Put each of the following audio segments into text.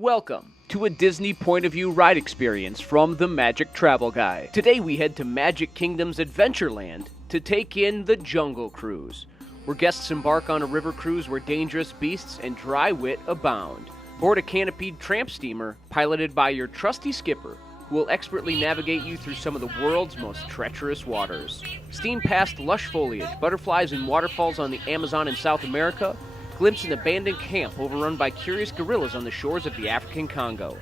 Welcome to a Disney point of view ride experience from the Magic Travel Guide. Today we head to Magic Kingdom's Adventureland to take in the Jungle Cruise, where guests embark on a river cruise where dangerous beasts and dry wit abound. Board a canopied tramp steamer piloted by your trusty skipper, who will expertly navigate you through some of the world's most treacherous waters. Steam past lush foliage, butterflies and waterfalls on the Amazon in South America, glimpse an abandoned camp overrun by curious gorillas on the shores of the African Congo.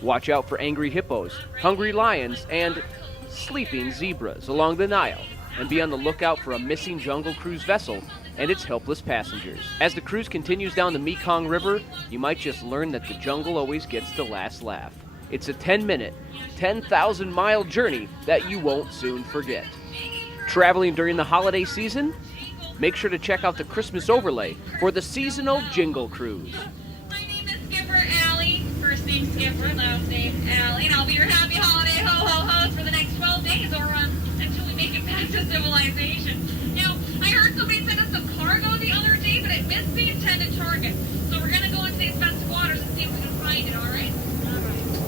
Watch out for angry hippos, hungry lions, and sleeping zebras along the Nile, and be on the lookout for a missing Jungle Cruise vessel and its helpless passengers. As the cruise continues down the Mekong River, you might just learn that the jungle always gets the last laugh. It's a 10-minute, 10,000-mile journey that you won't soon forget. Traveling during the holiday season? Make sure to check out the Christmas overlay for the seasonal Jingle Cruise. My name is Skipper Allie. First name Skipper, last name Allie, and I'll be your happy holiday ho-ho-hos for the next 12 days or until we make it back to civilization. Now, I heard somebody sent us some cargo the other day, but it missed the intended target. So we're going to go into the expensive waters and see if we can find it, all right?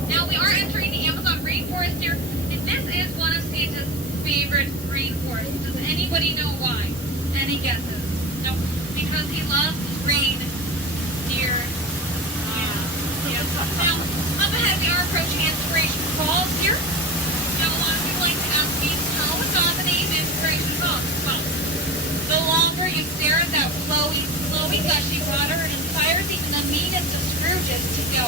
Now, we are entering the Amazon Rainforest here, and this is one of Santa's favorite rainforests. Does anybody know why? Any guesses? No, because he loves rain, deer. Yeah. Now, up ahead we are approaching Inspiration Falls here. Now, a lot of people like to ask me, how is on the name Inspiration Falls? Well, the longer you stare at that flowy, gushy water, it inspires even the meanest of Scrooges to go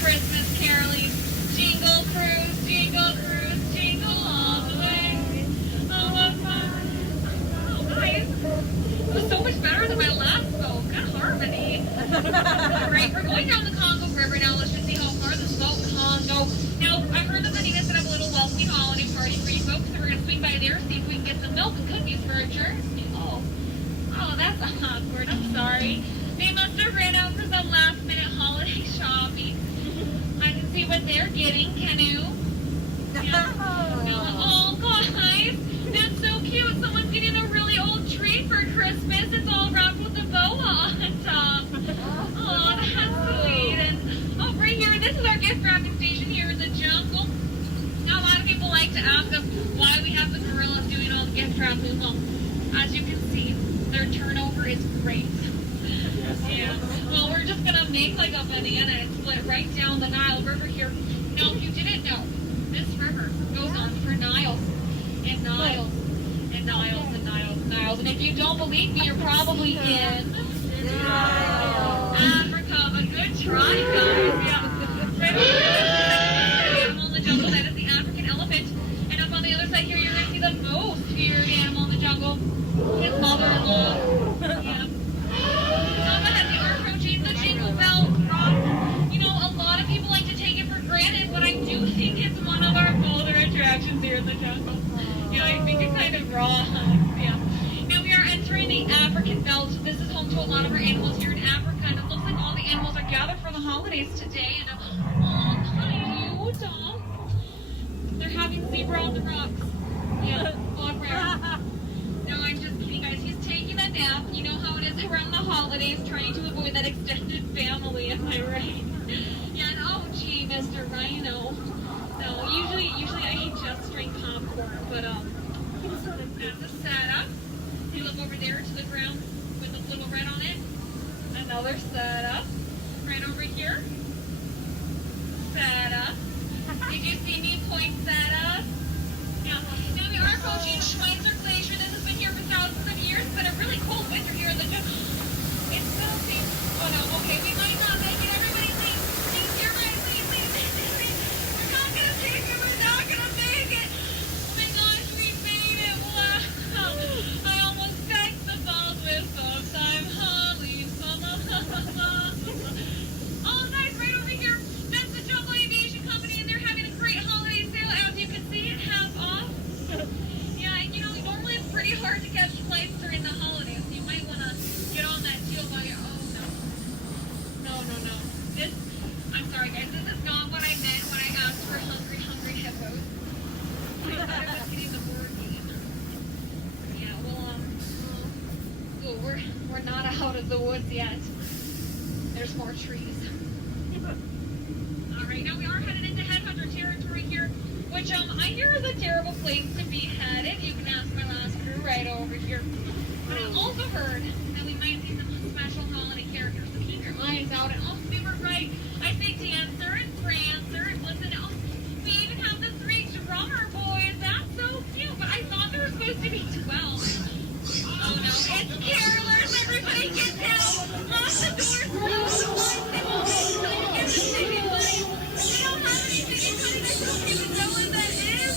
Christmas caroling, Jingle Cruise, jingle all the way. Oh, what fun. Oh, guys, it was so much better than my last boat. Good harmony. Alright, we're going down the Congo River now. Let's just see how far this boat Congo. Now, I heard that they need to set up a little welcoming holiday party for you folks, so we're going to swing by there, see if we can get some milk and cookies for a journey. Oh, that's awkward. I'm sorry. They must have ran out for some last-minute holiday shopping. I can see what they're getting. Canoe. Yeah. Oh, guys, that's so cute. Someone's getting a really old tree for Christmas. It's all wrapped with a boa on top. Oh, that's sweet. And right here, this is our gift wrapping station here in the jungle. Now, a lot of people like to ask us why we have the gorillas doing all the gift wrapping. Well, as you can see, their turnover is great. Yeah. Well, we're just gonna make like a banana and split right down the Nile River here. Now, if you didn't know, this river goes on for Niles and Niles and Niles and Niles and Niles. And if you don't believe me, you're probably in Africa. But good try, guys. Yeah. Right over there, animal in the jungle. That is the African elephant. And up on the other side here, you're gonna see the most feared animal in the jungle. His mother-in-law. Yeah. A lot of people like to take it for granted, but I do think it's one of our bolder attractions here in the jungle. Yeah, I think it kind of raw. Yeah. Now we are entering the African belt. This is home to a lot of our animals here in Africa, and it looks like all the animals are gathered for the holidays today. And oh, dog. They're having zebra on the rocks. Yeah, walk around. No, I'm just kidding, guys. He's taking a nap. You know how it is around the holidays, trying to avoid that extended family, am I right? Yeah, and oh gee, Mr. Rhino. No, usually I just drink popcorn, but that's a setup. You look over there to the ground with a little red on it. Another setup. Right over here. Setup. Did you see me point setup? Yeah. Now we are approaching Schweitzer Glacier. This has been here for thousands of years. It's been a really cold winter here in the jungle. It still seems. Oh no. Okay, we might not make it. Everybody, please. Please, you're right. Please. We're not gonna make it. We're not gonna make it. Oh my gosh, we made it. Wow. I almost pecked the balls with sometime holly. Oh, nice. Right over here. That's the Jungle Aviation Company, and they're having a great holiday sale. As you can see, it has off. Yeah, and normally it's pretty hard to catch flights during the holidays. You might want to get on that deal while you're. Oh, no. This, I'm sorry, guys. This is not what I meant when I asked for hungry hippos. I thought I was getting the board game. Yeah, well, we're not out of the woods yet. There's more trees. Alright, now we are headed into headhunter territory here, which I hear is a terrible place to be headed. You can ask my last crew right over here. But I also heard that we might see some special holiday characters, so keep your eyes out. And also, we were right. I say Dancer and Prancer and listen, we even have the 3 drummer boys. That's so cute, but I thought there were supposed to be 12. Oh no, it's carolers. Everybody get down. Lock the doors closed. They won't get the ticket money. We don't have any ticket money. I don't even know what that is.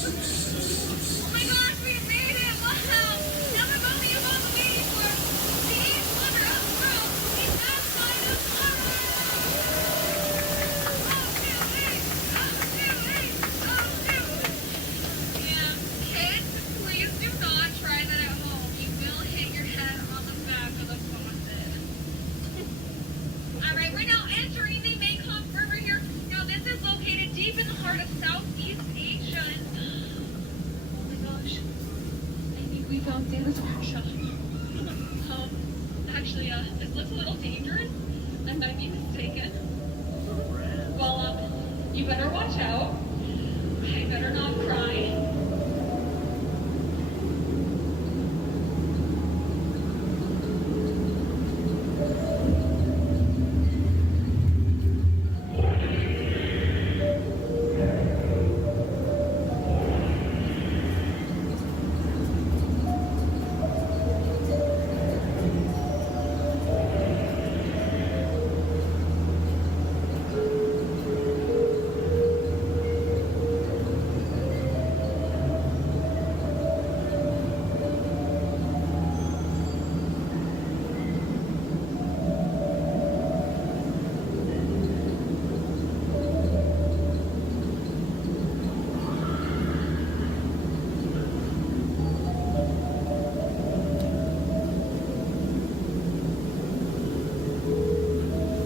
Oh my gosh, we made it. Wow. Now the moment you've all been waiting for. The 8th wonder of the world. It's outside of horror. Yeah, kids, please do not try that at home. You will hit your head on the back of the faucet. Alright, we're now entering the Mekong River here. Now this is located deep in the heart of Southeast Asia. Oh my gosh. I think we found Santa's workshop. Actually, this looks a little dangerous. I might be mistaken. Well, you better watch out. I better not cry.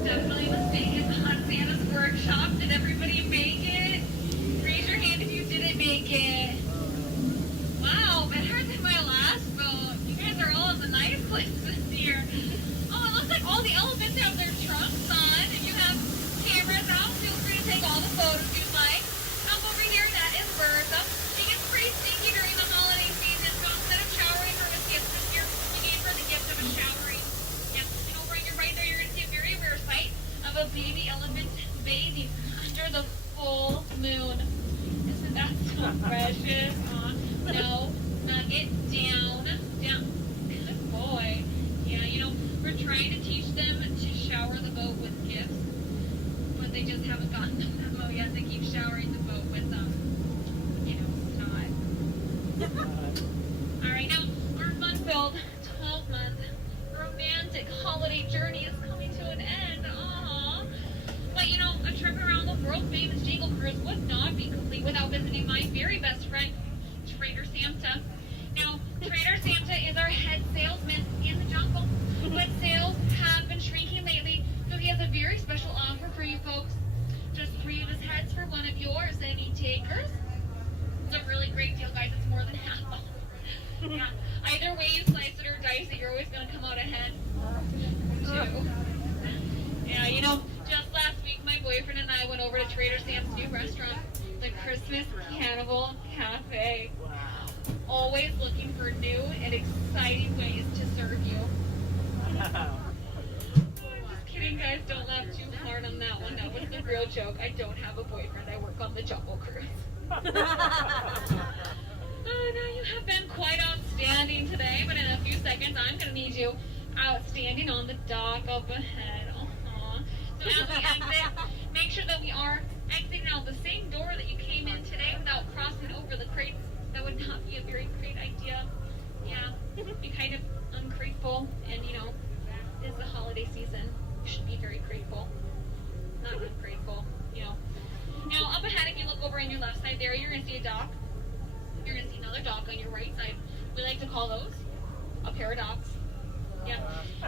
Definitely mistaken on Santa's workshop. Did everybody make it? Raise your hand if you didn't make it. Wow, better than my last boat. You guys are all in the nice place this year. Oh, it looks like all the elephants have their trunks on. If you have cameras out, feel free to take all the photos you'd like. Up over here, that is Bertha. She gets pretty stinky during the holiday season, so instead of showering her with gifts this year, you gave her the gift of a showering. Yep, and over on your right there, you're going to see a very rare sight of a baby elephant bathing under the full moon. Isn't that so precious? No, Nugget, down. Good boy. Yeah, we're trying to teach them to shower the boat with gifts, but they just haven't gotten the memo yet. They keep showering the boat with snot. Alright, now our fun-filled 12-month romantic holiday journey is coming to an end. Aww. But a trip around the world famous Jingle Cruise would not be complete without visiting my very best friend, Trader Santa. Now, Trader Santa is our head salesman in the jungle, but sales have been shrinking lately, so he has a very special offer for you folks. Just 3 of his heads for one of yours. Any takers? It's a really great deal, guys. It's more than half off. Yeah. Either way you slice it or dice it, you're always going to come out ahead. Yeah, just last week my boyfriend and I went over to Trader Sam's new restaurant, the Christmas Cannibal Cafe. Always looking for new and exciting ways to serve you. Just kidding, guys. Don't laugh too hard on that one. That was the real joke. I don't have a boyfriend. I work on the Jungle Cruise. Oh, now you have been quite outstanding today, but in a few seconds I'm going to need you outstanding on the dock up ahead. So as we exit, make sure that we are exiting out the same door that you came in today without crossing over the crates. That would not be a very great idea. Yeah, be kind of ungrateful, and it's the holiday season. You should be very grateful, not ungrateful. Now up ahead, if you look over on your left side there, you're going to see a dock. You're going to see another dock on your right side. We like to call those a pair of docks. Yeah.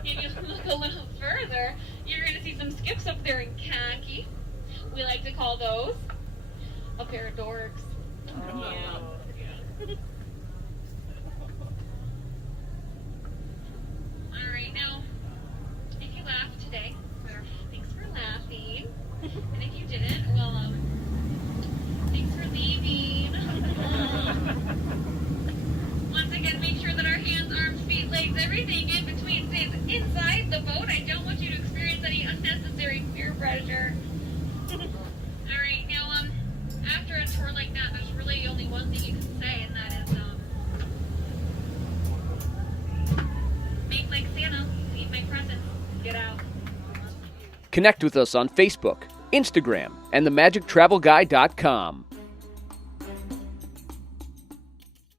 If you look a little further, you're going to see some skips up there in khaki. We like to call those a pair of dorks. Yeah. Alright, now, if you laughed today, thanks And if you didn't, well, thanks for leaving. Once again, make sure that our hands, arms, feet, legs, everything in between stays inside the boat. I don't want you to experience any unnecessary peer pressure. Alright, now, after a tour like that, there's really only one thing you can say, and that is, make like Santa, leave my presents, get out. Connect with us on Facebook, Instagram, and themagictravelguy.com.